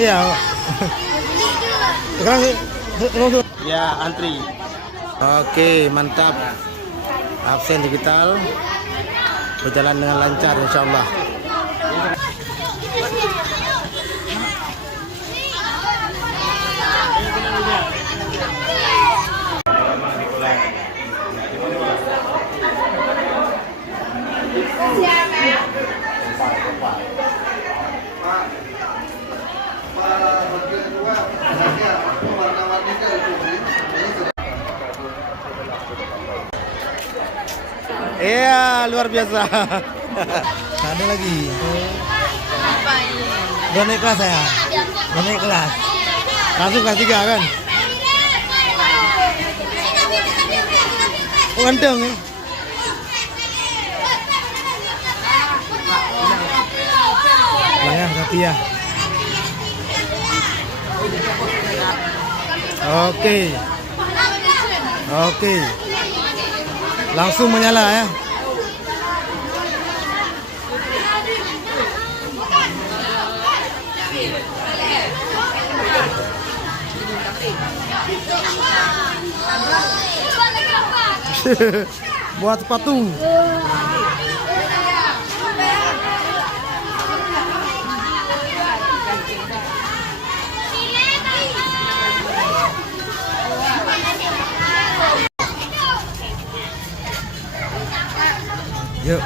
Iya. Sekarang Ya, antri. oke, mantap. Absen digital berjalan dengan lancar insyaallah. Iya, luar biasa. Ada lagi. Udah naik kelas saya. Udah naik kelas. Langsung kelas 3 kan? Oh, ganteng ya. Ya, tapi ya. Oke. Oke. Langsung menyala ya. Buat sepatu. Yuk.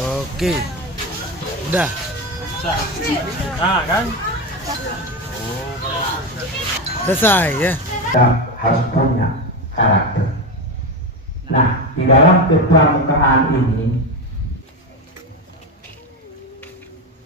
Oke. Udah. Nah, kan? Selesai ya. Kita harus punya karakter. Nah, di dalam kepramukaan ini